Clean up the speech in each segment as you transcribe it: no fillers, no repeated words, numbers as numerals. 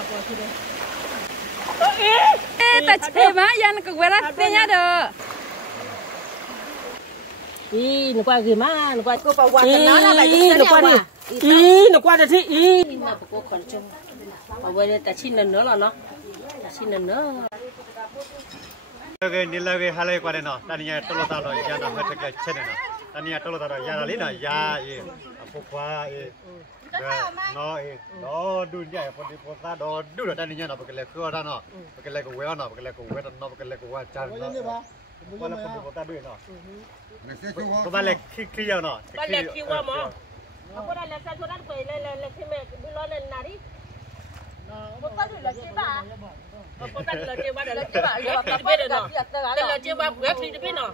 mà bỏ thì đây ta chơi má dân cực quên đó nhá được ý nó qua gì má nó qua cô bảo quạt nó là bài nó qua đi ý nó qua được thế ý nó cô còn chung bảo bây giờ ta xin lần nữa là nó ta xin lần nữa cái nín cái hai cái qua đây nó, tani nhà tolo tao rồi, nhà nó hết cái chết này nó, tani nhà tolo tao rồi, nhà nó lấy nó, nhà phục hóa nó đun vậy, phần ta đó đun rồi tani nhà nó cái khứa ra nó, cái cái quế nó, cái quế nó, cái quế chan nó, qua là phần ta đun nó, có ba lek khi nhau nó, ba lek khi qua mà, có đây là sao cho nó quay lên khi mẹ đi lo lên nari, một cái gì là chế ba. Có tên là chưa ba được chưa ba được biết được nó tên là chưa ba quét thì biết nó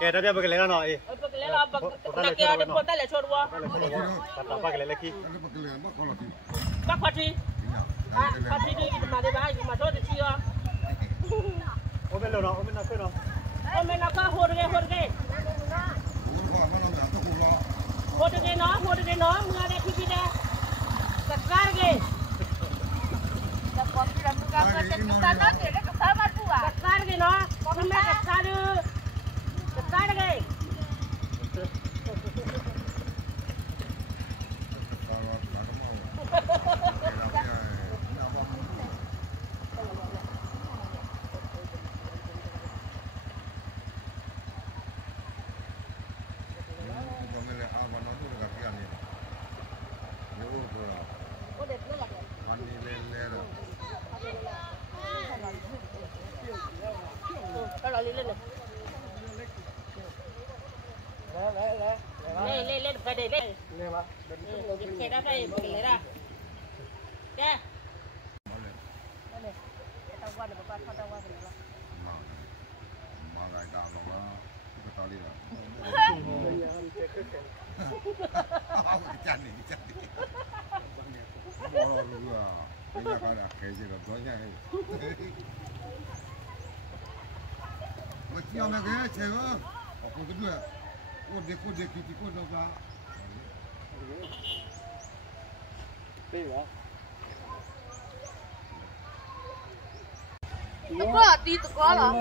cái đó bây giờ cái nó cái là cái kia thì con tay là chôn qua bắt ba cái kia bắt phát đi đi mà đi ba mà chôn thì chưa ôm bên nó cái nó ôm bên nó có hốt cái nó mưa đây khi đi đây tất cả cái Kepala lagi no, kami kepala lagi. Lên phải để lên. Cái đó đây, lấy ra. Kìa. Tao qua được tao qua được. Mà gái đào nó cái tao đi rồi. Cái chăn này. Bây giờ coi là cái gì đó tối nha. Mà chiều này cái chơi á. Không có được. Cô để cô đâu ra. tụi có đi tụi có là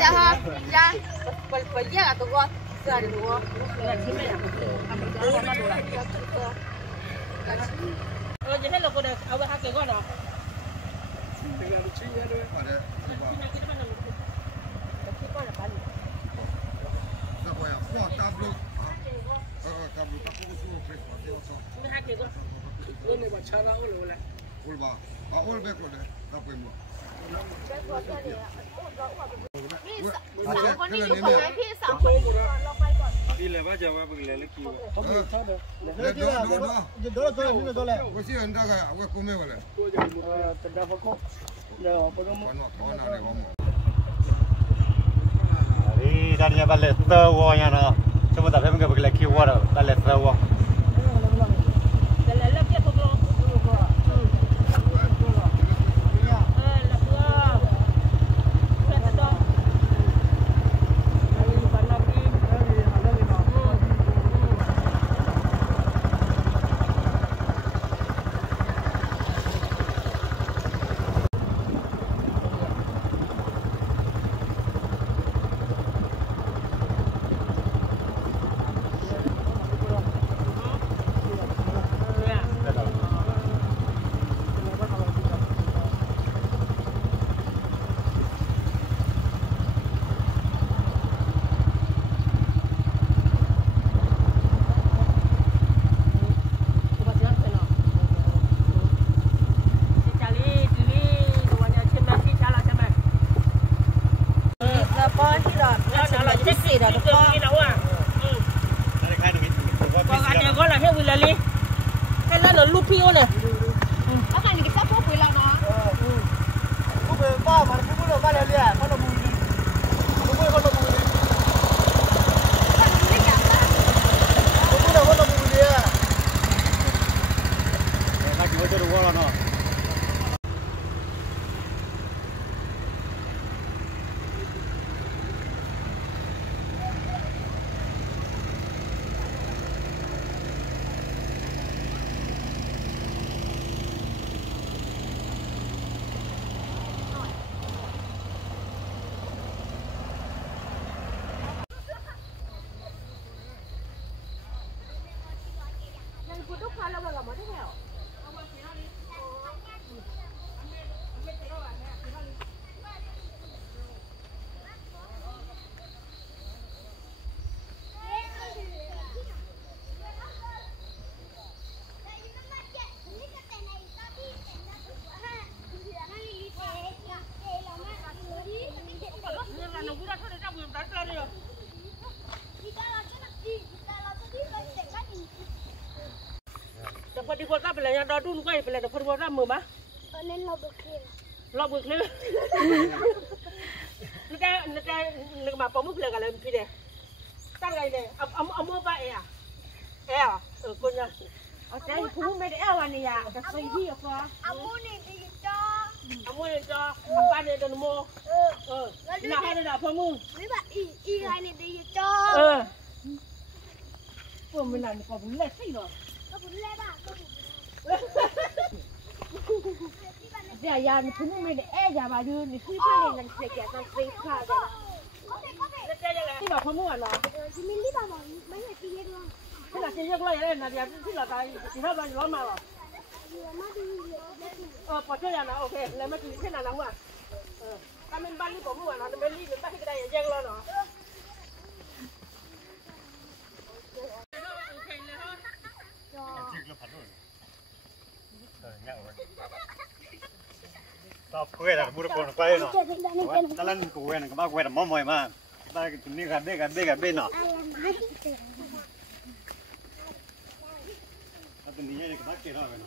cha ha cha phải giá tụi con ra đi tụi con Jadi hello kau dah awak hak kau dah. đi lấy bao giờ mà bực lấy kêu đi tadi yang balik tahu yang na, cuma tak faham ke balik kêu ada balik tahu. มาแล้วเราไม่ได้แล้ว Dapat dikota pelanya dadu nukai pelanya dapat dikota mama. Nen lo bekir. Lo bekir. Nak apa mu pelanya kalau mpide. Tak lagi deh. Amu apa ya? Ya, punya. Oke, kamu mede awan ya. Kasih dia apa? Amu ni dia. Amu ni dia. Apa ni dan mu? Nak ada apa mu? Ni ba i ni dia. Pemenang kau boleh sih loh. Kau boleh ba? Dia yang punya mede ya baju ni sih kan yang sekian sampai kaya. Ini apa mu lah? Jimili ba mau banyak dia doang. Kita kerja keluar ya, nanti aku sila tay, kita banyak lama lah. Lama dia. Pocok ya na, oke, lama tu kita nak nama. Kami balik kamu lah, nanti beli kita kita yang jeng lah no. Tao quê là mua được con quay nó. Ta lên quê này, các quê là mắm mồi mà. Ta ní gạt bên nó. Aku ni je ke bakir lah kan.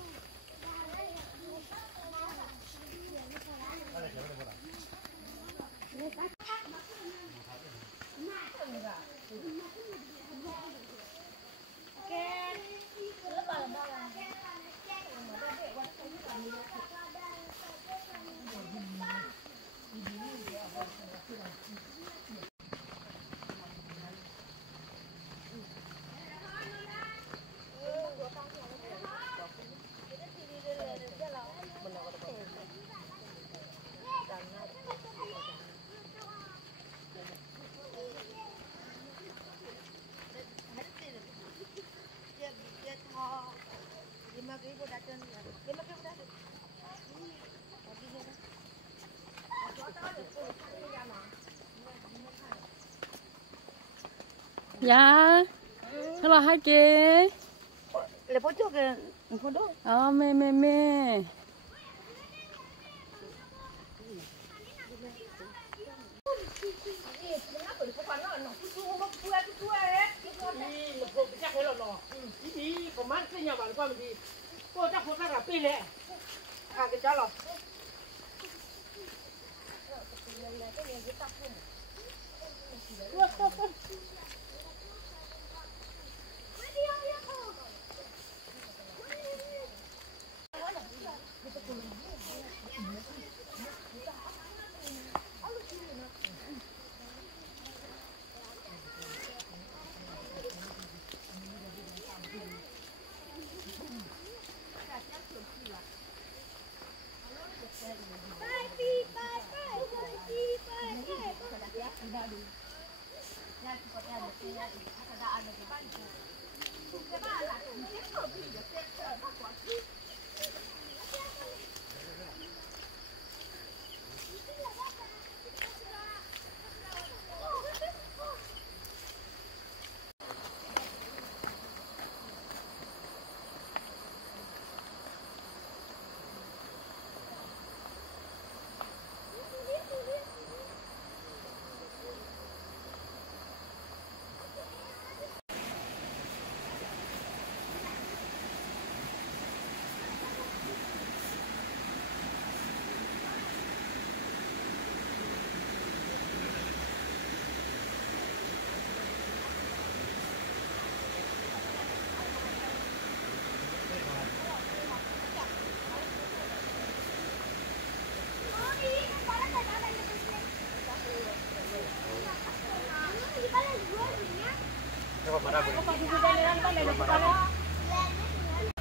Dạ. Sao là hai chị? Là bố chốt kìa, bố đốt. Mê. Cái chó lò.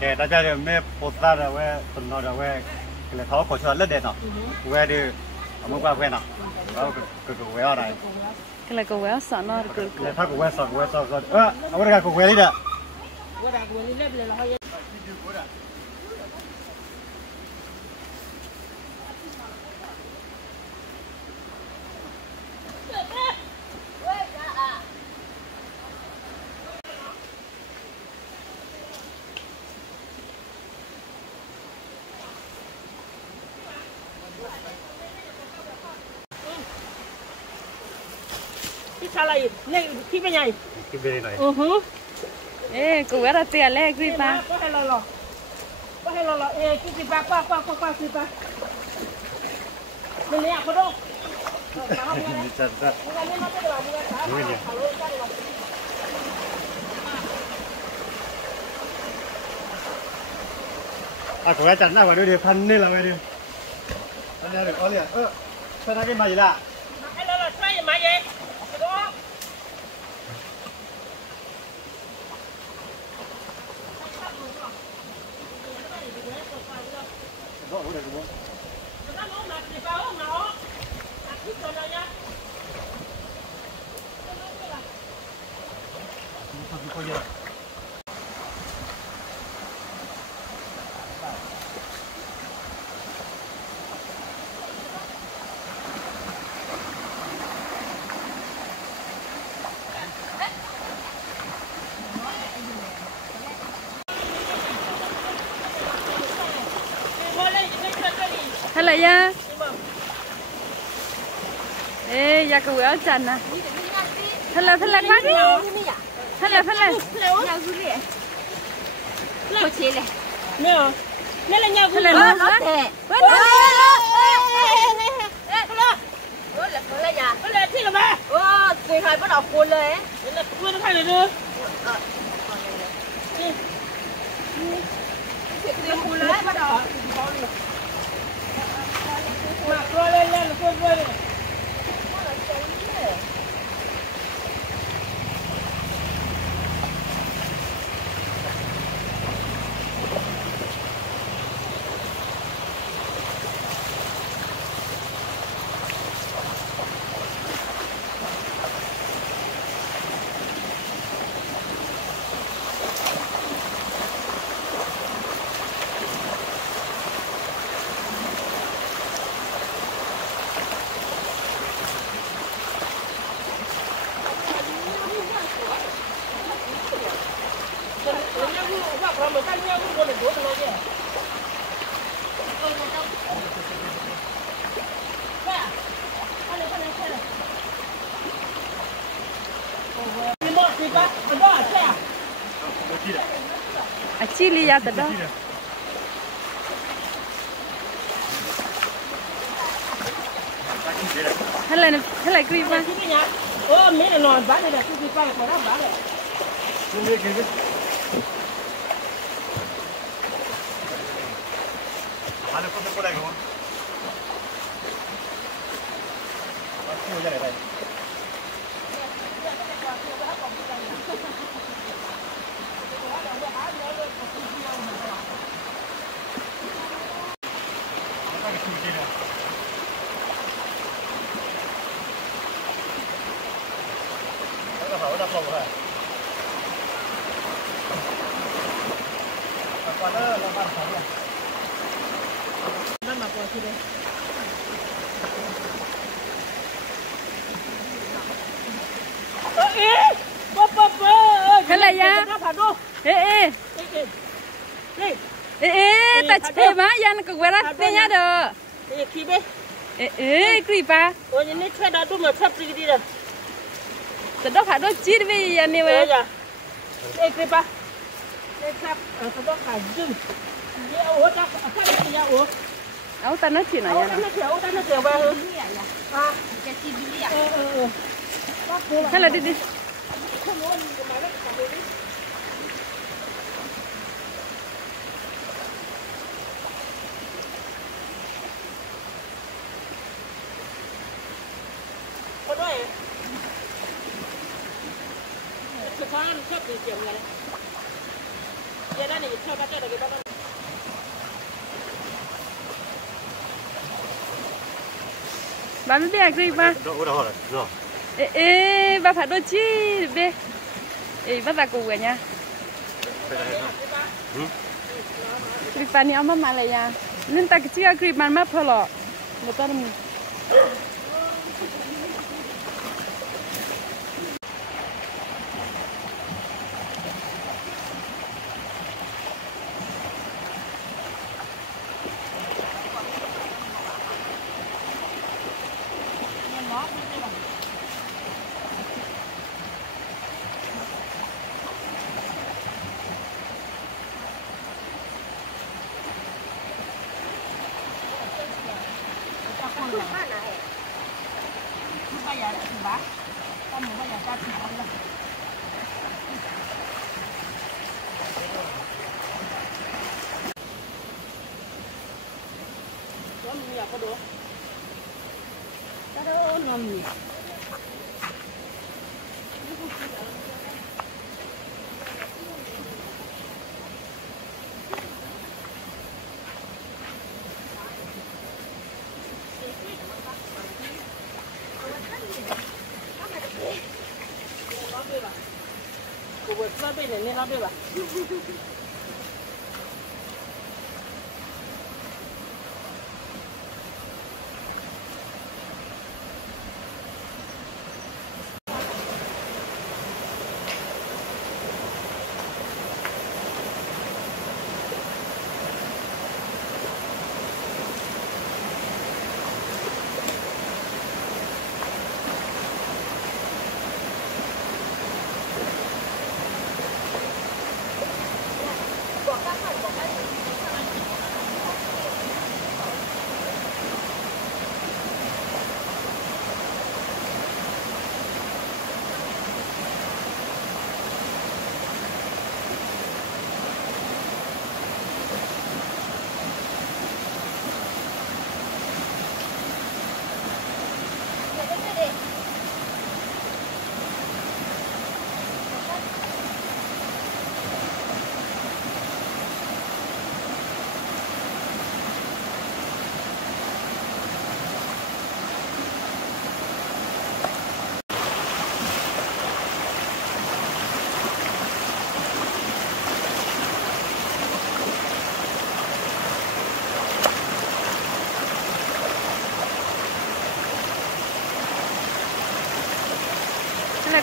Kể ta chơi được mẹ bột ra rồi về tuần nào rồi về cái là tháo cổ cho lết đèn nào về đi muốn qua về nào đó cái về ở đây Cái này có quẹo sợ nó cứ cái tháo cổ về sợ rồi ông cái cổ về đi đó. ที่ชาลีเนี่ยที่เป็นไง คิดไปหน่อย กูว่าเตียแรกสิป้า ก็ให้เราหรอที่สิบาป้าสิบามันเนี่ยเขาดู นี่จัดจัดนี่เนี่ยขอให้จัดหน้าก่อนด้วยเดี๋ยวพันนี่ละไปดิอันนี้เดี๋ยวเขาเรียกเพื่อนนักกินมาอีกละ ให้เราใช่ไหมเองดู Đó, udah semua. Hay là ya? Ê, ya cái quẹo chăn nè. Hay là phát đi. Hay là. Nhau dữ liệu. Có chế này. Nè. Nè là nhau Hay là nó Nó thế. Quên Ôi là nhà. Ôi là thế là ba. Người khai bắt đầu cuốn lên ấy. Đấy là quên nó khai rồi đưa. Người cuốn lên bắt đầu. Mà quên lên là quên. Chili ya đó. Hay là cream á. Mấy là nồi bán đây là cái gì của nó bán này. Ada foto lagi kan? Masih aja deh. Hay là ya? Ta chơi má yan cái quẹo đây nhá được. Cream á. Ôi nhìn thấy đó đúng là sắp đi rồi. Tao đó phải đôi chi đi vậy nè vậy. Cream á. Đây sắp ở đó phải dừng. Ủa ta phát đi nha ủa. Áo ta nói chuyện này nha. Ta nó kiểu vào. Hay là đi. Bà mới biết cream á. Bà phải đôi chi biết. Bắt ra cùng rồi nha. กรีบปานี่เอามาเลยยาลื่นตากระเจี๊ยกรีบมันมาพอหรอเดี๋ยวต้องมี 拉背的，你拉背吧。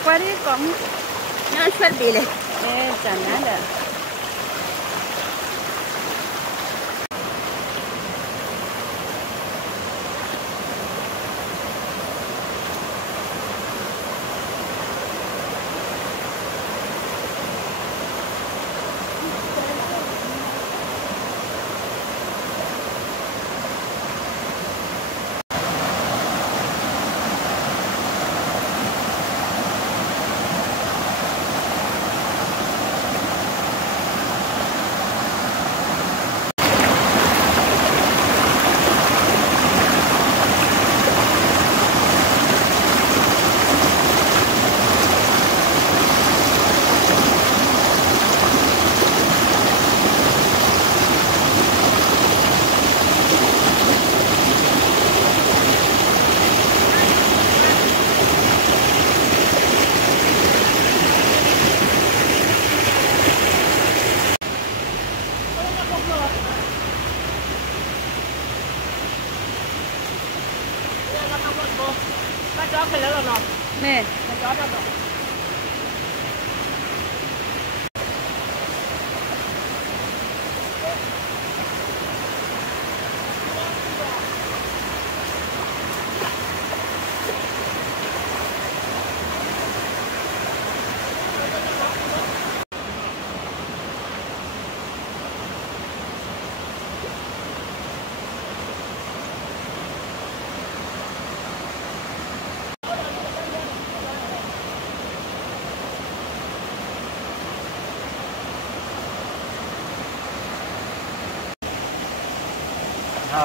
Qua đi cũng nó xuất đi lên chẳng nhá được nè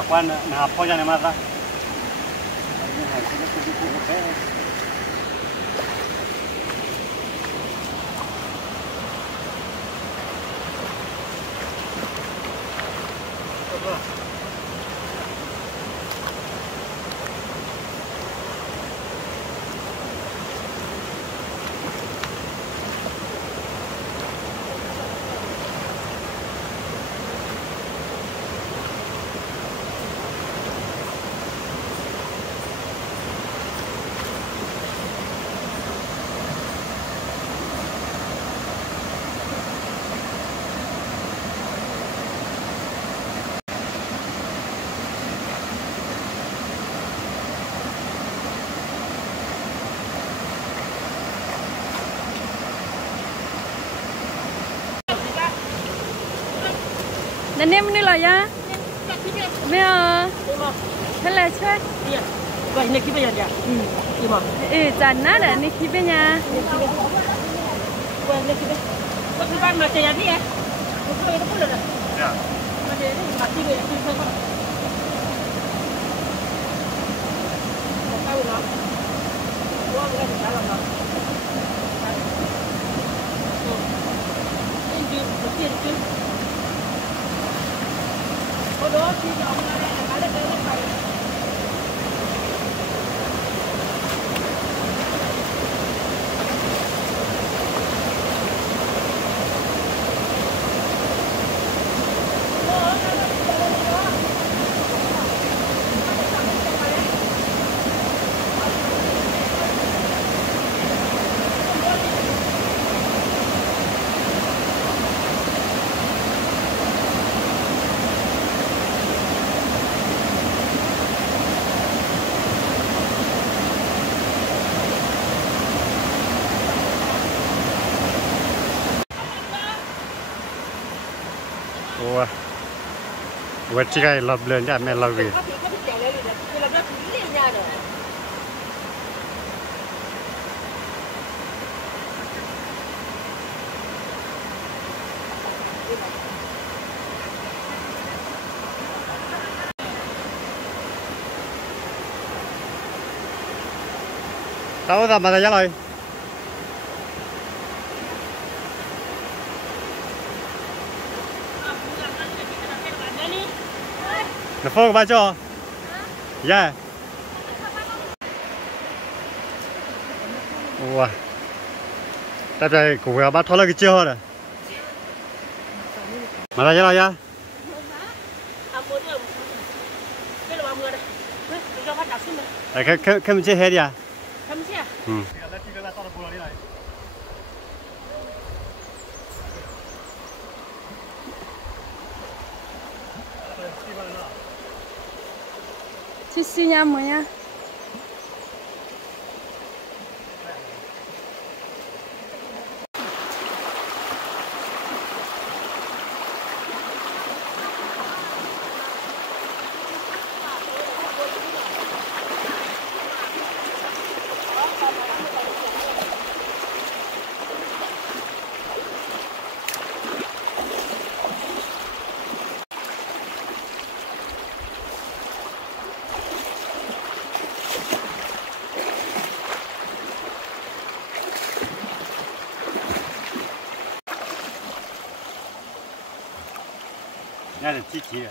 quan nào phong ra này mà ra nên em đi lại ya bây giờ thế là chơi vậy này khi bây giờ nhỉ đi mà chẳng nát để đi khi bây nhà vậy này khi bây có thứ ban mà chạy đi à có thôi nó cũng được rồi mà để mà đi về đi thôi không nó qua cái gì đó là nó tiền chứ có đó thì ông này là cái này What you guys love learn that man love it. Đâu ra mà ra rồi. Nó phô ba cho. Yeah. Wow. Tại đây cũng ba thôi là cái chiêu rồi. Mà ra rồi ya. Cái chơi hết đi à? Chị xin nha mọi nha.那是积极的。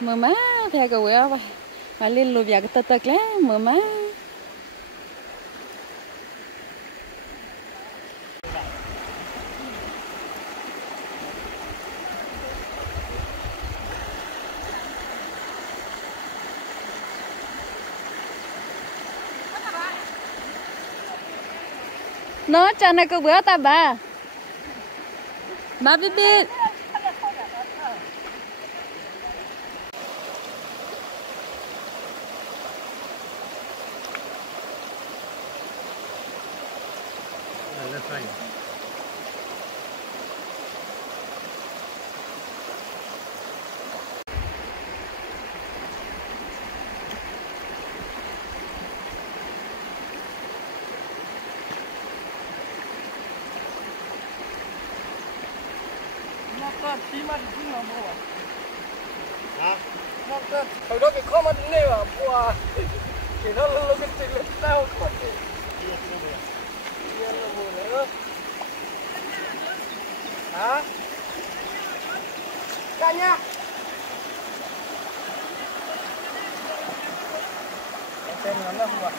Mờ má theo cái quẹo vậy, mà lên lùi vào cái tật tật lá mờ má. Nó cho nó cái bữa ta bà biết biết hồi đó cái kho mà đứng đây mà bùa thì nó cái chuyện là sao còn gì là mùa nữa hả ra nha xem nó là mùa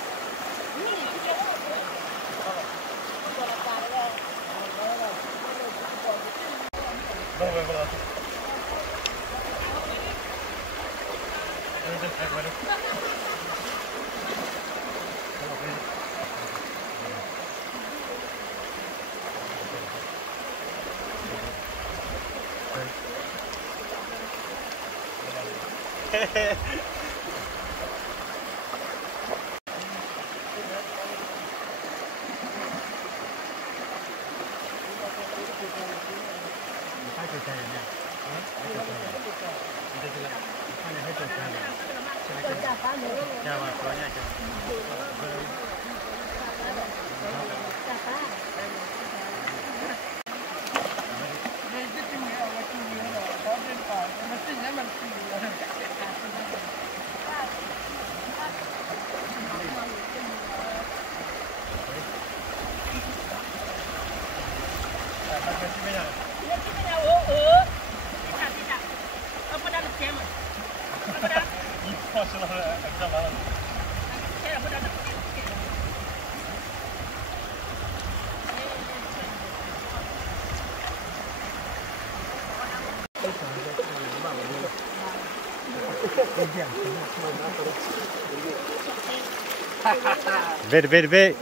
Vede.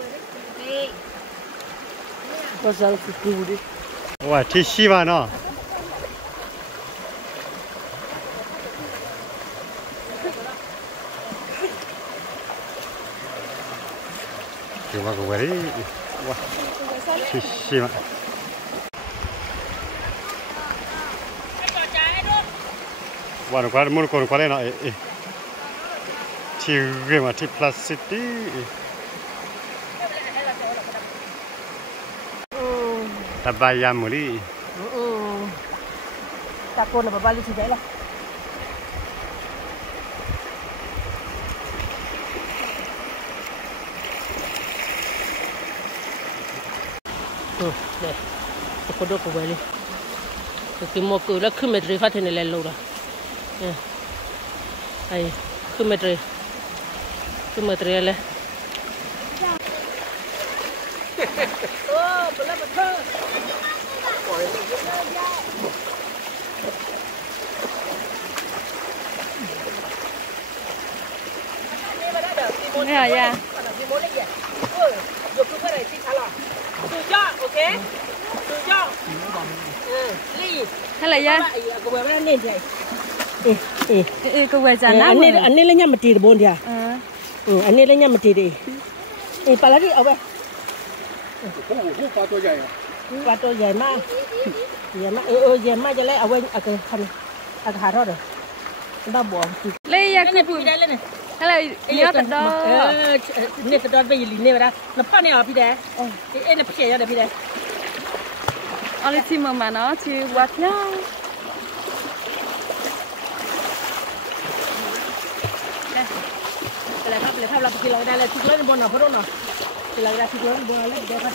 Cosa lo chiudi? Wow, ti sciva no? Che va guardi. Wow. Ti sciva. Guarda, guarda, molto qual è no? Ti ma ti plastic. Tabayam lì. Ta con là bà đi thì đấy là. Đây. Có đồ của vậy đi. Cái mỏ cửa là khử mệt rồi phát thế này lên lâu rồi. Nè. Đây, khử mệt rồi. Khử mệt rồi lên. Ô, bữa bữa thơ. Nghe hả ya? Hay là ya? Cô quay ra nào? Anh này là nhà mặt trì bốn thia. Anh này là nhà mặt trì đi. Bà lấy đi ở đây. Qua tôi dài mà. Dài mà cho lấy ở bên ở cái phần ở cái hạt đó rồi. Ba bỏ. Lấy ya cứ bùi. Hay là nhớ tận đó. Nè tận đó bây giờ nè ra. Nó phát nè ở phía đây. Nó phát ra đây phía đây. Ở đây thì mà nó chỉ quạt nhau.เลยครับเราไปกินเราได้เลยทุกเรื่องบนหน่อพระร่นหน่อกินเราได้ทุกเรื่องบนอะไรเดี๋ยวครับ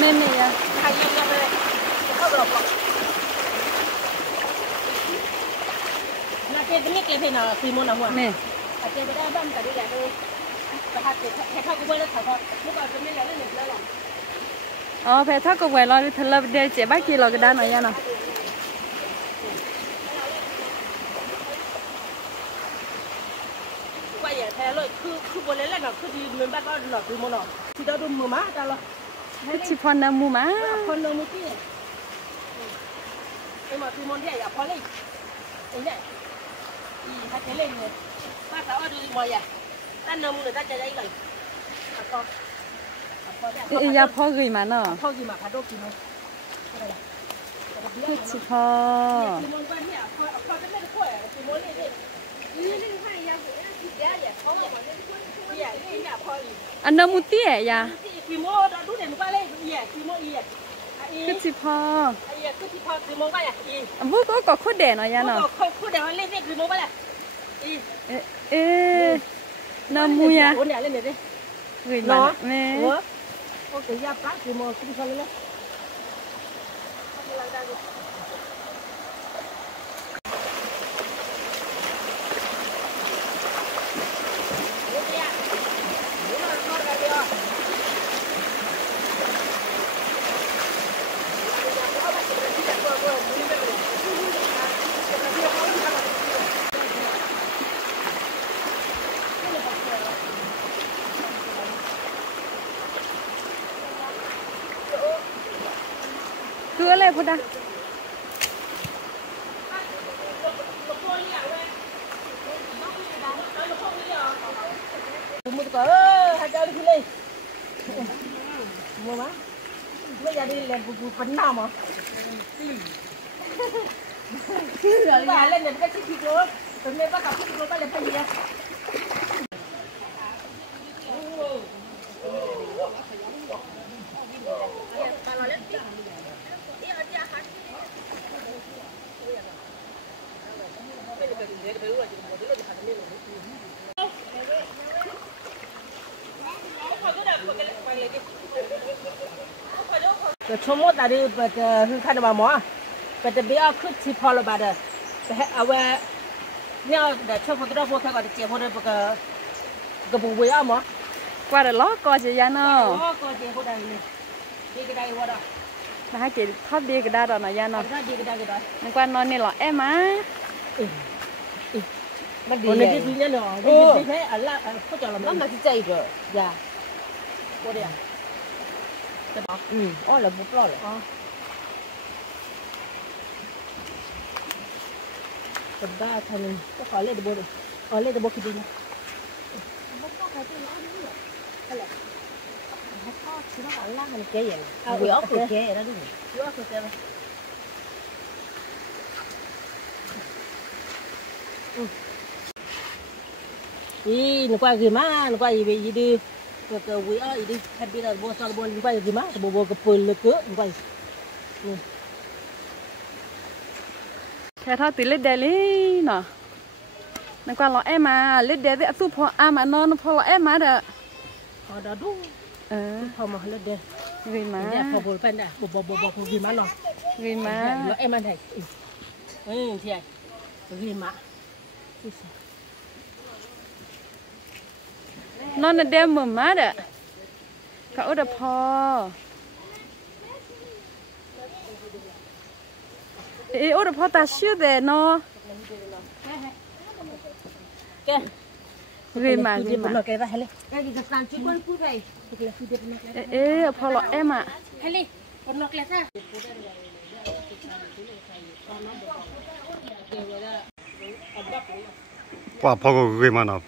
Meme ya. Nah, cái này cái nào xì môn nào mua? Nè. Cái cái đó băm cả đi cả thôi. แต่ถ้าเกิดแค่เข้ากูไว้แล้วถอดเมื่อก่อนจะไม่แล้วเล่นแล้วหรอก อ๋อแพทก็ไว้รอที่ทะเลเดี๋ยวเจ็บบ้ากี่เราก็ได้หน่อยยันเนาะ ว่าอย่างแท้เลยคือบนเล่นหรอกคือดีเหมือนบ้านก็หลอดดูมันหรอกที่เราดูมือมาแต่ละ คือชิพอนน้ำมูมา คนเดิมมือที่ไอ้หมอดูมันเนี่ยอย่าพอเลยไอ้เนี่ยอีถ้าจะเล่นเลยป้าสาวดูมอยอ่ะด้านน้ำมือด้านจะได้เลยก็ยาพ่อกุยมาเนาะ พ่อกินมาพาโดกินเลย คือชิพอ กินมันบ้านเนี่ยพอจะไม่ได้ค่อยกินมันเลยนี่ให้ยาหัวที่แย่เนี่ยเขาบอกว่าเนี่ยพออีก อันน้ำมูเตี้ยยา กิโมดูเด่นกว่าเลยกิโมอี คือชิพอ คือที่พอกิโมว่าอย่างอี อันพวกก็โคตรเด่นเนาะยาเนาะ เขาเดี๋ยวเล่นกิโมว่าแหละอีน้ำมูยา โอ้เนี่ยเล่นเนี่ย กุยมาแม่ โอ้ยยาปลากิโมกินเขาเลยคืออะไรพูดอ่ะ มือก็หาเจ้าที่เลยมือมั้ยไม่อยากได้เล่นกูปัญหามั้งอย่าเล่นเดี๋ยวก็ชิคกี้พายตอนนี้ป้ากับพี่ก็ไปเล่นไปเยอะก็ชั่วโมงแต่ดูไปจะคือขันมาหมอไปจะเบี้ยขึ้นที่พอละบาทเด้อแต่เอาไว้เนี่ยเดี๋ยวช่วยพวกเราพวกเขาก็จะเจ็บพวกเราพวกก็บุ้งบุ้ยเอาหมอกว่า ว่าเดี๋ยวล้อก็จะยาเนาะ ก็เจ็บพวกเราเลยดีก็ได้วะเด้อ นะฮะเกี่ยวทอดดีก็ได้ดอกนะยาเนาะ ดีก็ได้ก็ได้ นึกว่านอนนี่หรอมา มันดีเลยดีเนี่ยเนาะดีแค่อะไรเขาจะเราไม่ใจก็อย่าโอ้เดียวอ๋อแล้วบุปผาเลยเป็นบ้าท่านึงก็ขอเล่นตะโบดูเล่นตะโบคิดดีนะบุปผาใครจะล้างนี่อะไรบุปผาชิบะล้างมันแก่ยังวิออกแก่แล้วดูวิออกแก่ไหมอีนึกว่ากี่มานึกว่าอีเวียดีก็วิออกอีดีแค่ดีแล้วบัวซาลบัวนึกว่ากี่มาบัวก็เปิลเลยก็นึกว่าแค่ทอดติเล็ดเดลี่เนาะนึกว่าเรามาเล็ดเดลี่สู้พอมานอนพอเรามาเด้อ อ๋อดาดูพอมาเล็ดเดวิมาเนี่ยพอพูดเป็นได้บ่พูดกี่มาเนาะ วิมาแล้วมาได้เที่ยกี่มาน อนเดมมือมาเด้อเขาอุดพออุดพอตาชื่อเดเนาะวิมาวิมาแกไปเลยแกจะสั่งชิคกี้พูดไปพอเรามาเฮ้ยคนนกเลยซะว่าพ่อก็กุยมาเนาะ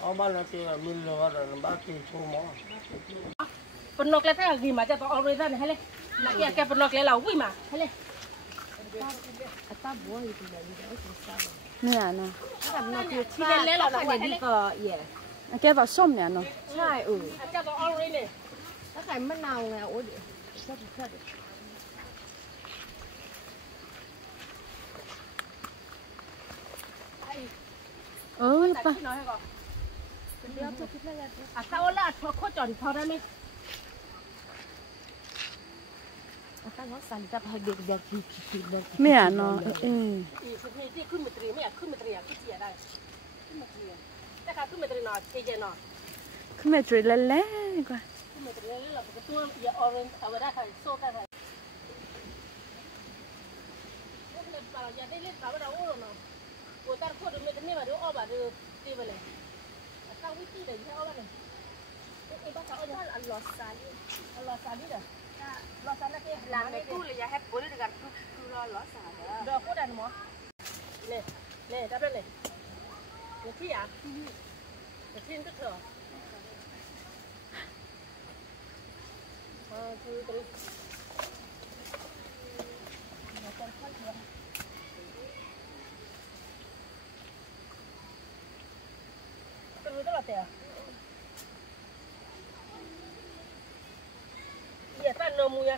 เอาบ้านเราเจอมิลล์ว่าเราบ้านที่ชั่วโมงปนกเลยถ้ากี่มาจะต้องเอาเลยท่านให้เลยนักแกปนกเลยเราวิ่งมาให้เลยเนี่ยเนาะที่เล่นแล้วเราเนี่ยดีก็เย่แกต่อส้มเนี่ยเนาะใช่จะต้องเอาเลยเนี่ยถ้าใครมะนาวไงโอ้ยชอบ là pa tao là khó chọn thao ra này ta nó sẵn ta phải được mẹ à nó thìขึ้นมาตรีไม่อยากขึ้นมาตรีอ่ะขึ้นเจียได้ขึ้นมาตรีแต่การขึ้นมาตรีหน่อยเจหน่อย cứ mẹ chơi lé lé qua ขึ้นมาตรีแล้วเราก็ตัวอย่าออเรนเอาไว้ได้ค่ะโซ่ได้ค่ะเล่นเปล่าอย่าได้เล่นเปล่าเราโอ้เนาะกูตัดข้อดูไม่กันนี่มาดูอ้อบ่าดูตีไปเลยถ้าวิธีเดี๋ยวให้อ้อมาเลยไอ้บ้าเขาเอาอันลอซาลีอันลอซาลีเด้อลอซาลีคือหลังในตู้เลยอย่าให้ปุ๋ยด้วยกันคือรอลอซาเด้อเดี๋ยวพูดได้หมอเนี่ยเนี่ยได้เลยเดี๋ยวที่อ่ะเดี๋ยวที่ก็เถอะคือตัวตัวตลอดแต่อย่าตั้งนมูย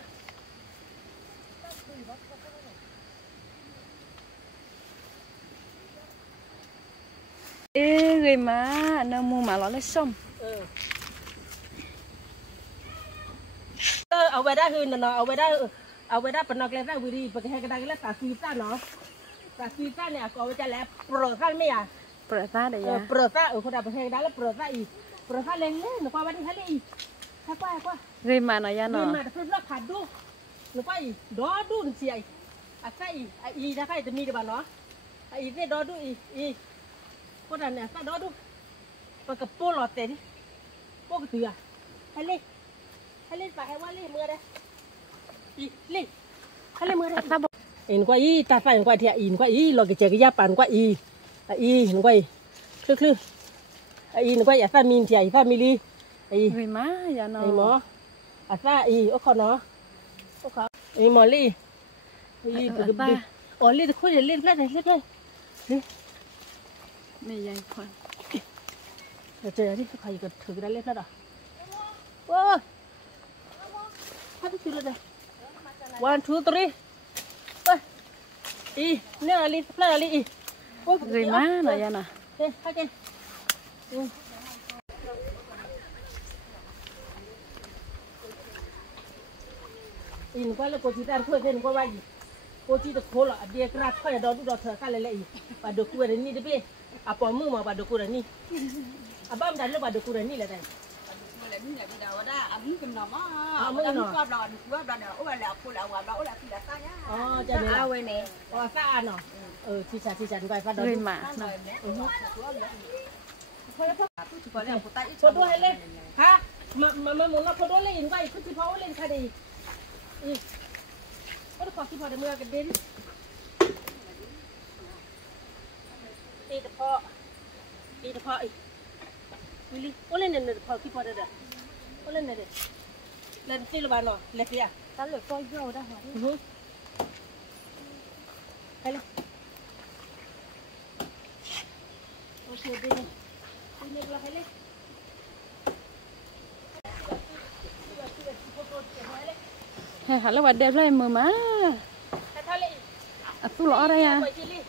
ê người má nó mua mà nó lấy xong เอาไว้ได้คือเนาะเอาไว้ได้ปนนอกแล้วได้วิธีปกติก็ได้แล้วตาซีซ่าเนาะตาซีซ่าเนี่ยก็เอาไว้จะแล้วโปรซ่าไม่อ่ะ ปิดตาได้ยัง โปรซ่าคนเอาไปให้ได้แล้วโปรซ่าอีโปรซ่าเล่นหนูกว่าวันนี้ให้เลยอีถ้ากว่า người mà nó ya เงิน nó มาแต่เพิ่มราคาดูหนูกว่าอีดอดูนเสียอ่ะใช่อีถ้าใครจะมีดีบ้างเนาะอีเนี่ยดอดูอีคนนั้นเนี่ยถ้าดอดูปากกระโปรงหลอดเตะดิโป๊กเตือให้เล่ไปให้ว่าเล่มือได้อีเล่ให้เล่มือได้ตาบอกอินกว่าอีตาไฟอินกว่าเทียอินกว่าอีหลอกเจกยาปันกว่าอีอินกว่าอีคลื่นอินกว่าอย่าซามินเทียซามิลีngười má ya nó ไอ้หมออาซาโอ้ขอเนาะโอ้ขอไอ้หมอลี่ปกติอ๋อลี่จะคุยเล่นเลยmẹยังคน เดี๋ยวเจอที่ใครก็ถือได้เล่นแล้วอ่ะว้าพัดถือเลย 1 2 3ไปเนี่ยลี่เพลย์ลี่người má nó ya nó เฮ้ยให้กันอินกว่าแล้วกูจีด้านคุยเห็นกว่าว่าอีกูจีตะโคละเดียกราดค่อยดอดูดอเธอกันเลยอีปาดกูเรนนี่เด้ออ่ะปอมือมาปาดกูเรนนี่อ่ะบ้ามดันแล้วปาดกูเรนนี่แหละแต่ Ini nak bida wada, amin kena mah. Amin kuat dah, oh lah, aku lah, wada, oh lah tidak saya. อ๋อจะเนี่ยเอาไว้เนี่ยอ๋อซ่าเนาะที่ฉันไปฟาด người mà nó Tu cuba lihat aku tak พอด้วยเล่นฮะมาหมุนมาพอด้วยเล่นไว้คือที่พอเล่นคดีก็ขอที่พอได้เมื่อกันเด่นตีตะเพาะอีกวิลลี่โอ้เล่นเนี่ยพอที่พอได้เด้อโอ้เล่นเนี่ยเล่นตีละบาทเนาะเล่นสิอ่ะ ta lựa coi vô đó hả ไปเลยโอเคดีเลยดีเลยเราไปเลย hay hả là bạn đẹp lên mờ má แต่ถ้าเลย à tu lọ đây à ไปชิลี่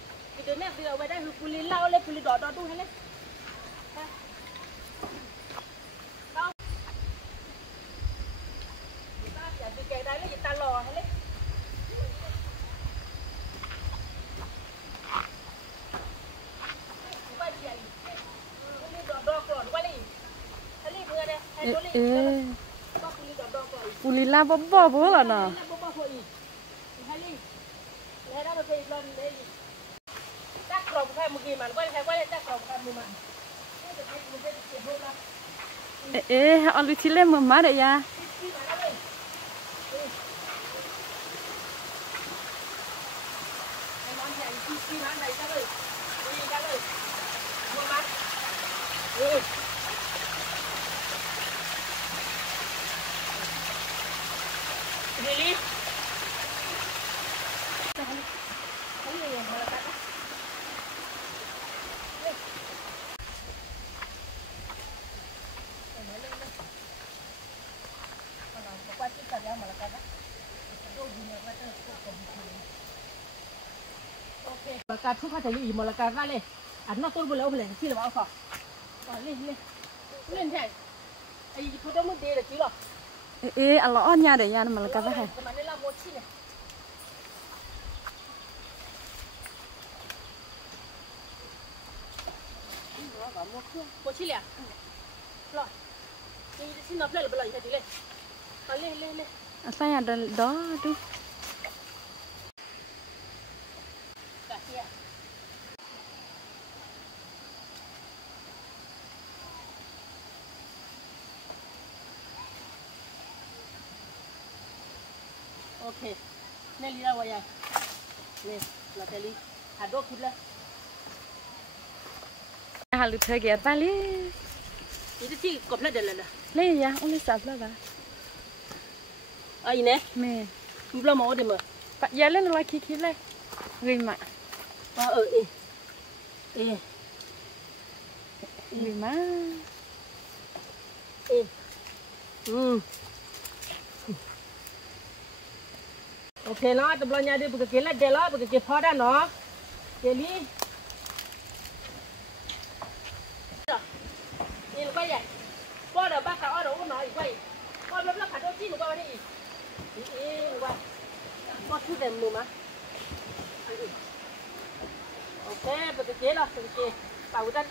เดี๋ยวแม่เรือไว้ได้คือปุลิเล่าเลยปุลิดอดูให้เลยอย่าตีแกได้เลยอย่าตาหล่อให้เลยpulila bobo bố là nó ê họ lui lên mà má đấy ya Really? Bakar tu kata ni, malakar kali. anh nó tôi vừa lâu lên chỉ là bao khỏ lên chạy ai phụ đâu mới đi được chứ lo ê à lõ nha để nha mà là cái này mà nên làm một chi này một chi liền rồi đi xin nó lên là đi lên lên à sao nhà đó đi ok nên đi ra ngoài này nè là cái đi hạt đốt thịt lên à lụt thời gian ta lấy chỉ cọp lên đây là lấy ya ông lấy sạp là ba ai nè mẹ không lo mỏ đi mà bạn giờ lên là khi lên người mà người mà ok nó tụi mình nhà đi bực kia là để lo bực kia phá ra nó để đi nhìn quay vậy qua đầu bác cả đầu nó quay qua lớp lớp hạt đôi chi nó qua đây qua qua thứ đèn mù mà ok bực kia là bực kia bảo ra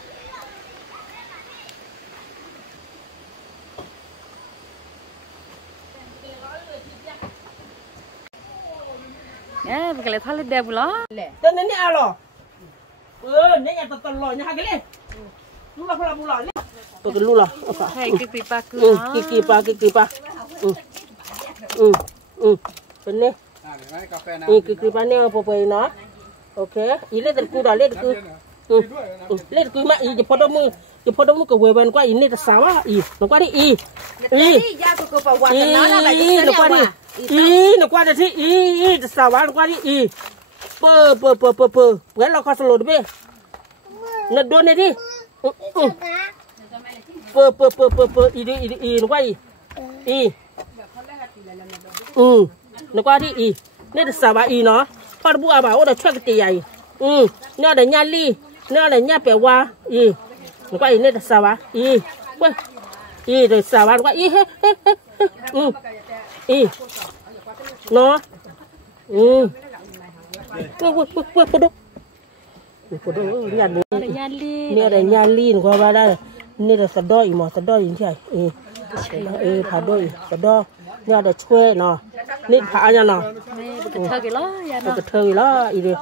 à cái này tháo lên đẹp lắm tên này à lo này nhà tao lo nhà cái này lu là lu là cái lu là hay cái pipa cứ cái pipa bên này cái pipa này apa apa nó ok ini terkuda lihat ku lihat ku mak je podomu ke wewen kwa ini tersawa no kwa di ya ku bawa sana lah no kwa di no kwa di tersawa no kwa di pe bukan lo kau selalu deh ngedon ni pe ini no kwa di no kwa di ni tersawa nó phát bùa bảo ôi là cho cái tiền nó là nhà ly nó là nhà bèo hoa nó quay nên là sao á quay rồi sao á quay nó nhà này nhà ly qua ba đây nên là sạt đôi mà sạt đôi như thế này thả đôi sạt đôi nhà để chơi nó nên thả nhà nó thơ cái đó ya nó thơ đó ý đi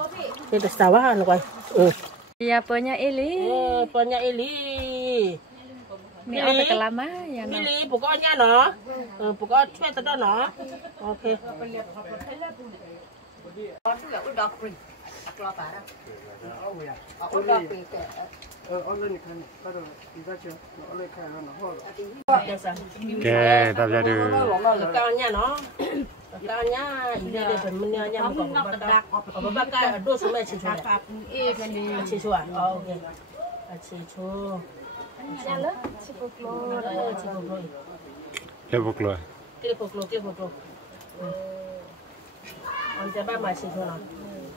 nên là sao á nó quay ya punya Eli mi ada kelama ya nó Eli pokoknya nó pokoknya chơi sạt đôi nó ok cái tập ra được cao nha nó cao nha đây đây phần mình nha một cọng bạc cái đôi số mẹ chỉ chua à ok chỉ chua cái bục lôi anh sẽ bắt mà chỉ chua nào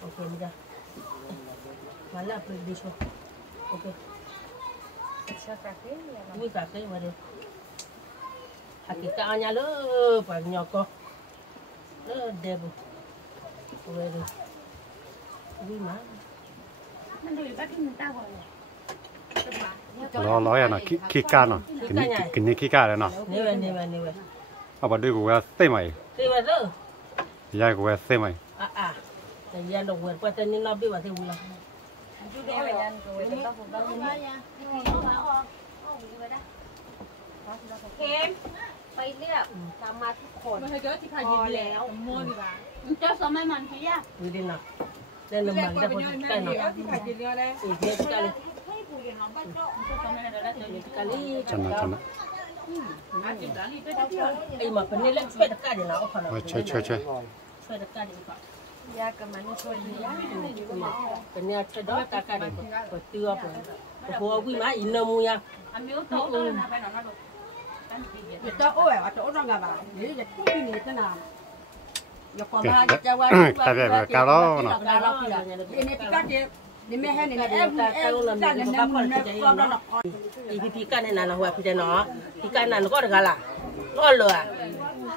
ok bây giờ mà là đi chua ok vui cà phê mà được hakika nya lo pa nyoko lo debo về đi vui mà lo ya nó khi ca nó cái này khi ca đấy nó nè à bà đưa của xe mày đi vào đó ya của xe mày thì giờ đồ quên qua tên nó biết vào thì vui lắm kemไปเรียบตามมาทุกคนพอแล้วจะสมัยมันพี่ย่า vui đi nào lên làm bằng ra một cái nào thì cái chân ấy mà phần này lên chơi đặc cái gì nào không nào chơi chơi đặc cái gì không ya ke mana chơi phần này chơi đó đặc cái gì có tưa của quý má in nâu nha Itu oh ya, ada orang nggak bang? Jadi jadi ini tenang. Ya kau mah tapi kalau ini pika dia นี่ไม่ให้นี่นะแต่เราเนี่ยมันความเราอีพี่กันเนี่ยนะหัวพี่จะเนาะพี่กันนั่นก็ได้กันล่ะก็เลย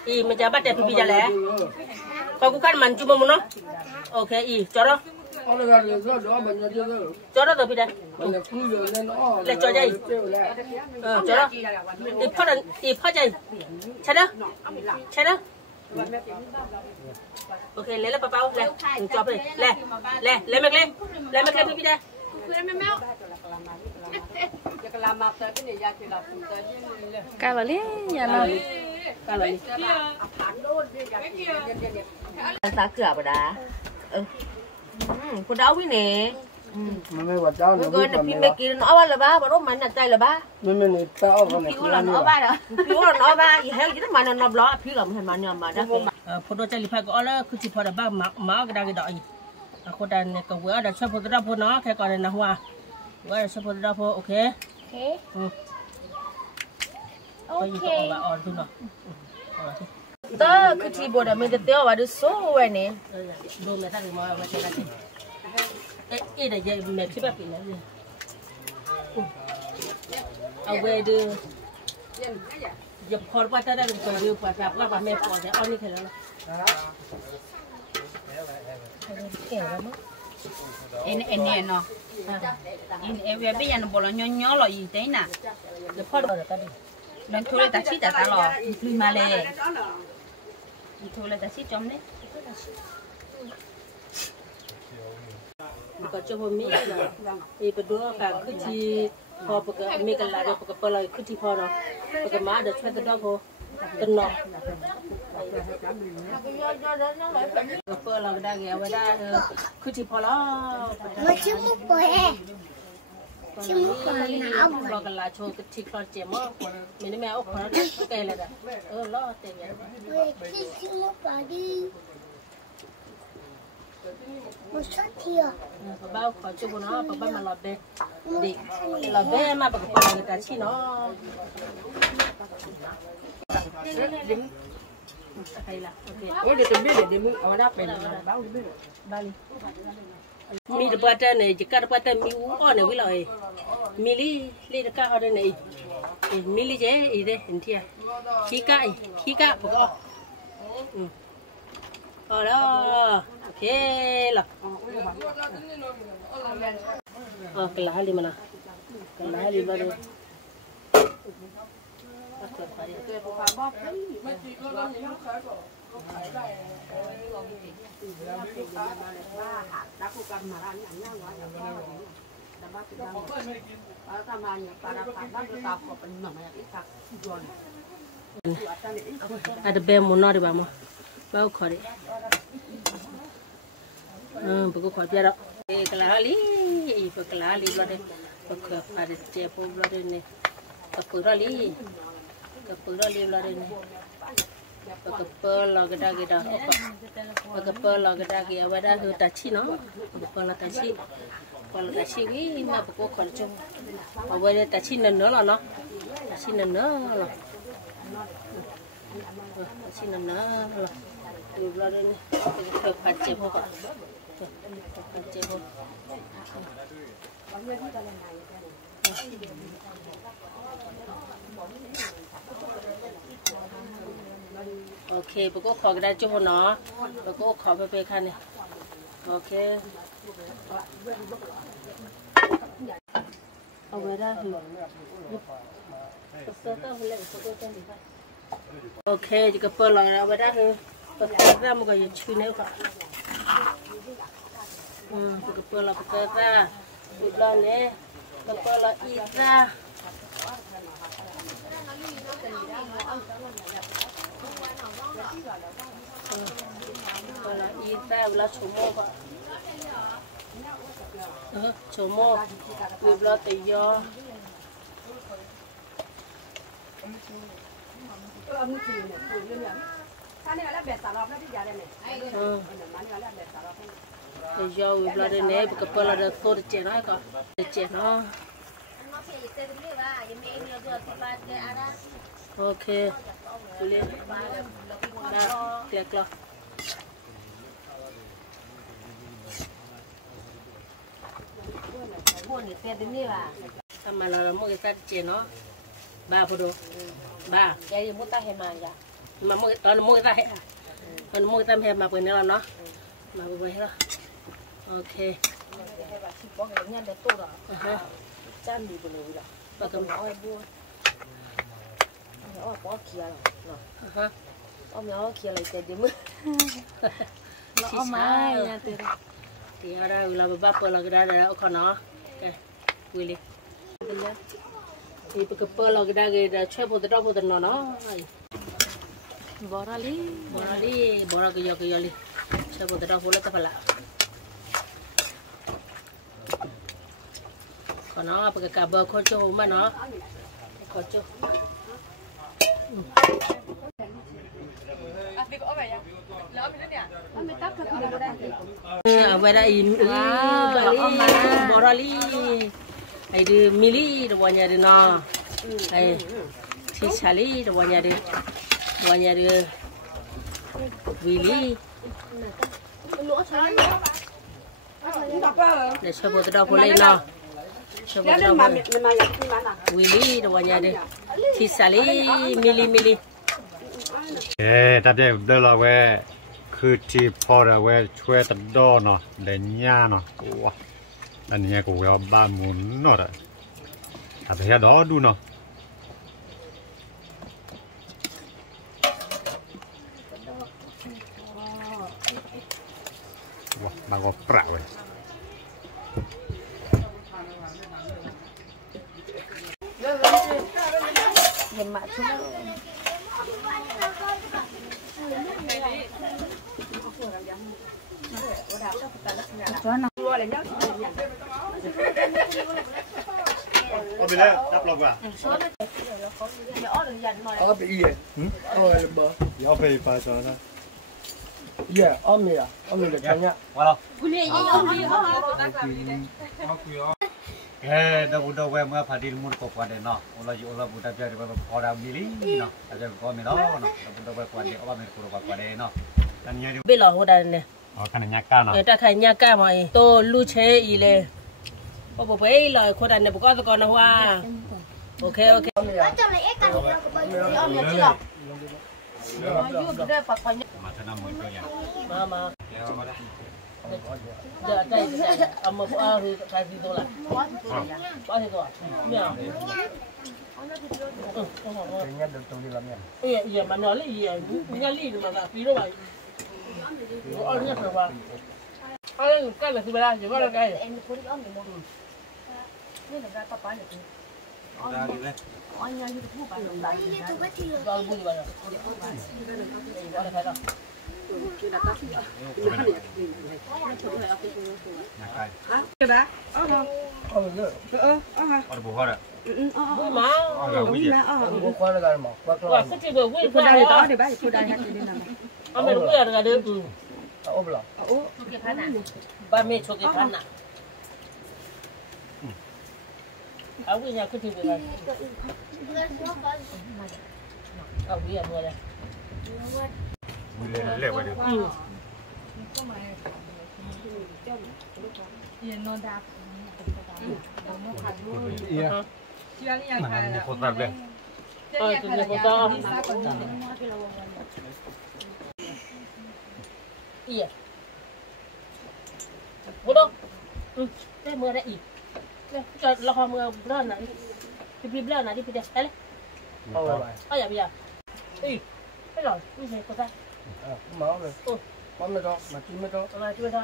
อีมันจะบัดแต่พี่จะแหละก็กูกันมันจุ่มมันเนาะโอเคอีจอดจอดตัวพี่ได้เลยจอดใจจอดอีพ่อใจใช่เด้อใช่เด้อโอเคเลยแล้วป้าเลยจอดไปเลยเลยไม่พี่ได้กาลเลยอย่าเรากาเลยตาเกลือปะดาคุณดาวพี่เน่ไม่ว่าเจ้าเนี่ย เกินพี่ไม่กินเอาอะไรบ้าบรู้มันใจเลยบ้าไม่นี่เจ้าก็ไม่ พี่ก็หล่อนเอาบ้าเหรอพี่ก็หล่อนเอาบ้าอีเฮลยิ่งมันนอบล้อพี่ก็ไม่มันยอมมาได้พอโดนใจรีบไปก็เอาแล้วคือที่พอได้บ้าหมากระดาษกระดาษอีคนดันเนี่ยก็เวอร์เดี๋ยวช่วยพอได้พอเนาะแค่ก่อนเลยนะหัวเวอร์ช่วยพอได้พอโอเคโอเคอ่อนขึ้นเนาะเต้คือที่บอดมันจะเตี้ยวว่าดูโซ่ไว้เนี่ยดูแม่ตั้งมาไว้ใช่ไหมเอ๊ะเดี๋ยวแม่พี่แบบนี้นะเอาไว้ดูอย่าพอว่าจะได้เป็นตัวดูปะแบบว่าแม่พอจะเอานี่แค่แล้วนะแก่แล้วมั้งเอ็นเนี่ยเนาะเอ็นเว็บไปยันบอกเราย่อหล่ออีเต้น่ะ เดี๋ยวพ่อเดี๋ยวกันดินั่นทุเรศชีแต่ตลอดลุยมาเลยทุเรศชีจอมเนี่ยก็จะพอมีนะอีประดูกันคือที่พอปกติมีกันหลายปกติเราคือที่พอเนาะปกติมาเดี๋ยวช่วยกันด้วยพอกันเนาะเปิดเราได้เงี้ยไว้ได้คือที่พอแล้วมาชิมไปชิมก่อนนะเรากันลาโชว์ที่คลอดเจมส์มีนี่แมวคนนั้นแกเลยนะล่อเตียงชิมไปดิมาชอบเที่ยวป้าขอจุบเนาะป้ามาหลอดเบดิหลอดเบมาปกติเราแต่ชี้เนาะใครล่ะโอเคเดี๋ยวจะบี้เดี๋ยวมึงเอาได้เป็นบ้ามีเดบัตเตอร์เนี่ยจะการบัตเตอร์มีอู้อ่อนเนี่ยวิลเลยมิลลี่เด็กเขาเนี่ยมิลลี่เจ๊อีเด้เห็นที่ขี้กะปกติเอาแล้วโอเคล่ะกลาลิมันนะกลาลิมันเลยada bemono di bawah, bau kori, buku kori ada, kelali berada, buku pada cepo berada ni, kepulali berada ni, kepul geda, kepul geda awada tu taci no, kepul taci ni mah buku kori cuma, awada taci neno lah no, taci neno lah. Sini nak lah, dulu ni kita kaca pokok, kaca pokok. Okay, pokok kau kita cuba nak, pokok kau berpekan ni. Okay. Awalnya tu. Ok, jika pelang dah dah tu, pekerja muka je cina kak. Jika pelang pekerja, bulan ni, pelang ita. Pelang ita, bulan cuma kak. Cuma, bulan tiga. Jauh belakang ni, kepala ada thor cina kah, cina. Okay, boleh. Dah, klik lah. mua để xe đến đi bà mà là mua cái tiền nó ba phụ đồ ba cái gì mua ta hay mà vậy mà mua toàn mua cái ta còn mua cái tem mà bữa nay là nó mà bữa đó ok hay bà chỉ có cái nhân để tu rồi chăn đi bữa nay rồi và cầm nói mua nó có kia rồi ông nhỏ kia lại tiền đi mất nó mai nha tiền thì ở đây là bà bơ là cái đó là con nó cái Willy thì cái bơ là cái đó chơi bộ đó nó bỏ ra cái gì chơi bộ đó là cái là còn nó cái cà bơ khó cho mà nó khó cho vậy đây bỏ đi ai đi mili đồ nhà đi nó ai thì sali đồ nhà đi vili để cho bộ đồ lên nó cho bộ đồ vili đồ nhà đi thì sali miliตัดเดี๋ยวเราเว้คือที่พอเราเว้ช่วยตัดดอเนาะเดี๋ยวนี้เนาะว้าอันนี้กูเอาบ้านมุนเนาะแต่เดี๋ยวดอดูเนาะว้าบางก็เปล่าเว้ยเห็นมาชุดเอาไปเลยจับลงว่ะ ở bị gì ôi bờ เอาไปปลาจอนะ dạ ôm mì được chăng nhá ว่าเรา Hãy subscribe cho kênh Ghiền Mì Gõ Để không bỏ lỡ เดาเมื่อพอดีมุนกบกันเนาะเราอยู่เราบุตรเจ้าเราพอเรามิลิเนาะอาจจะก็มีเนาะเราบุตรกันเดี๋ยวว่ามีคุยกันเนาะอันนี้ Biết là hồ đà này อ๋อขนาดยักษ์ก้าวเนาะ người ta khai nhà cả mà tôi lưu chế ý lệ bộ bấy là hồ đà này bộ có con nào hoa ok cho lấy cái này ông nhà chưa มาชนะมวยตัวอย่าง mà giờ đây mà bỏ thì khai gì tôi lại bỏ thì tôi nhá cái nhất được tôi đi làm nhá giờ mà nói là gì nghe lý mà là phí đâu vậy ăn nhất rồi mà ăn cái là thứ ba chỉ có là cái em có đi ông mình mua nên là ra papa nhỉ anh như thu bài đồng đại đi tôi bắt thì rồi vui vậy rồi cái đó เอาเลยเอาบุกเขาเลย vui mà เอาเราวิ่ง ผมควรจะได้หมอว่าตัว ว่าก็จะไปวิ่งไปได้ต่อเดี๋ยวไปพูดได้ครับเอาไปวิ่งอะไรกันเด้อ เอาไปหรอ ba mẹ cho cái khăn nè áo cái nhà cứ chịu cái áo cái nhà đây วิ่งเร็วไปดิ มันมีคนแบบเลย từ nhà con to iya bố đâu cái mưa đấy ỉ cho lo hoa mưa bữa này đi bữa này đi đây đấy เอาไป ai giờ bây giờ ỉ cái rồi cái gì có ra หมอเลยหมอไม่ต้องมากินไม่ต้อง mà chưa ra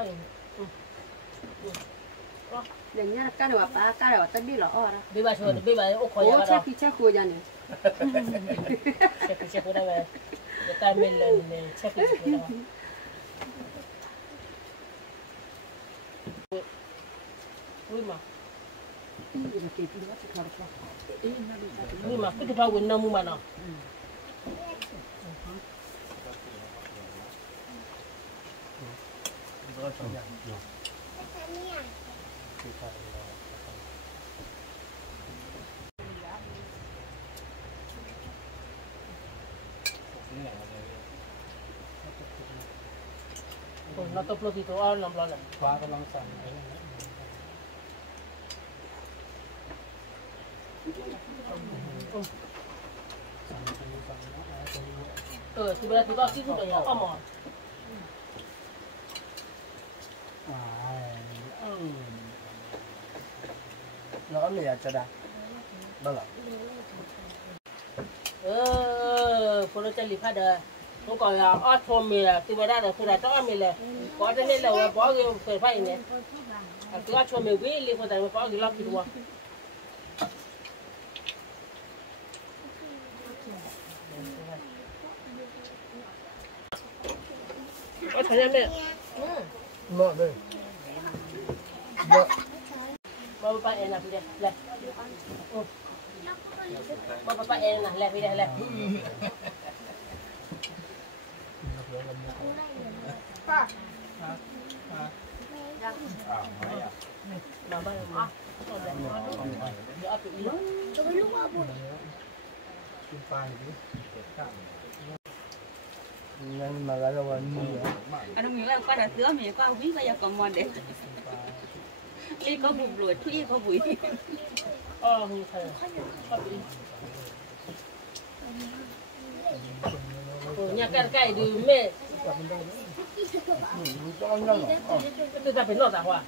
để nhá cái này bà cái này tao đi lỏ ra bây giờ ô khỏi nhà đó che khui ra này check cái đó về người ta mình lên check cái đó vui mà cái thứ bao quên đâu mà nó nó tập lô thì tôi ăn làm lo này ฟ้ากำลังสั่น thì bây giờ chúng ta kỹ thuật này là mỏ nó mì cho đã bao lâu phụ nữ chân lì phát đời không còn là ót thôm mì là từ bây giờ là phụ nữ cho mì là có cho nên là bỏ cái phải phải này cứ ót thôm mì quý liên quan tới bỏ cái lót thì đúng ót thấy mẹ ngọt đây bao ba em làm gì đây bao ba em làm gì đây nhưng mà cái là anh nghĩ là qua đặt dứa mình qua ví bây giờ còn mòn để đi có bụi rồi thuy có bụi nhà cái đi mẹ từ ta phải nọ giả hòa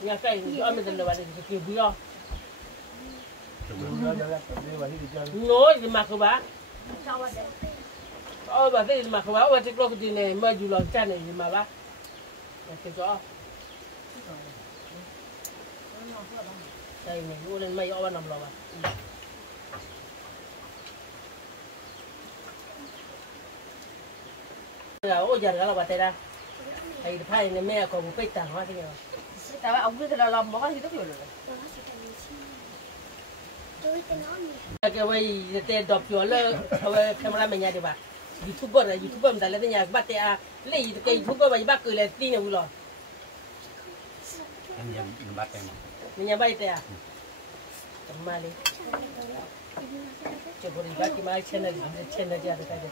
nhà cái ở bên đây là bạn thì vui không nói gì mà không bác bà thấy mà không bác bà thích lo cái gì này mà dù lòng cha này gì mà bác cái rõ đây này mua lên mây ở nằm lòng à là ôi giờ là bà tay ra thầy thay này mẹ còn một cái tảng hoa thế nào tại ông cứ là làm món gì tốt rồi cái vậy tên đọc chúa lơ camera mình nhà đi bà youtuber mình tại lấy nhà bắt tay lấy cái youtuber mà bắt cười là tin nhiều rồi mình nhà bay tay à mà đi chỉ có đi bắt cái máy channel ra được cái gì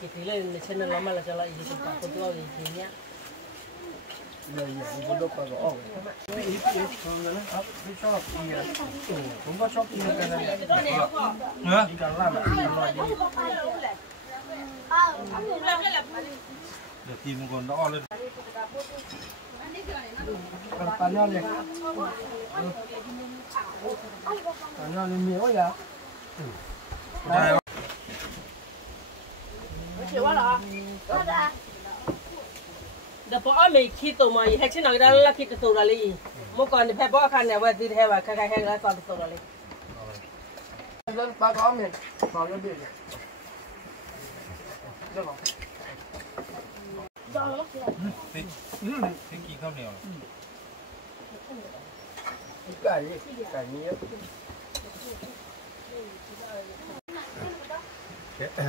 chỉ lên channel lắm là cho lại gì cũng có tôi gì nhá này cũng đâu có rõ ít thường nữa đi shop cũng có shop cái này nữa chỉ cần làm là để tìm một con đỏ lên pan nhau này pan nhau lên nhiều vậy chịu quá rồi đợt bỏ mày khi tụi mày hay chứ nào đó là khi tụi nó đi một con thì phải bỏ khăn này và đi theo và khai là còn tụi nó đi lên ba có mình còn lên biển được không thích gì không nhiều cái nhiều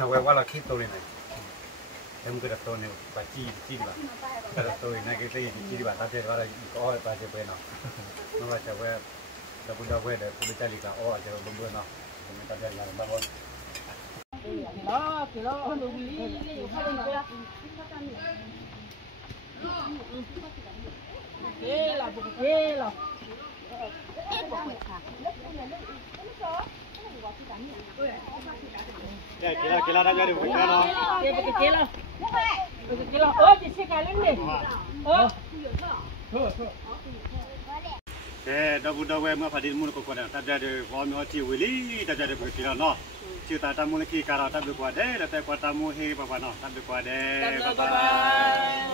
quay qua là khi tôi này em cứ đặt tôi này phải chi đi bạn đặt tôi này cái gì chi đi bạn ta chơi qua đây có ta chơi bên nào nó là chơi vềเราคุณเราเว้ยเดี๋ยวคุณไปจ่ายลีกาอ้อจะลงเบื่อเนาะผมไม่ตัดใจแล้วบ้างว่ากี่ล้อหนูลีเข้าไปเลยเฮ้ยเราบุกเฮ้ยเรากี่ล้อได้ยังดูกี่ล้อกี่ล้อจะเช็คอะไรเนี่ยเราบุญเราเว้ยเมื่อพอดีมุ่งก็กว่าเดิมตัดใจเดี๋ยวพอมีว่าจีวิลี่ตัดใจเดี๋ยวกี่ล้อเนาะชื่อตาตามุ่งเลยกี่การตัดไปกว่าเด้แล้วแต่กว่าตามุ่งเฮป่ะป่ะเนาะตัดไปกว่าเด้บ๊ายบาย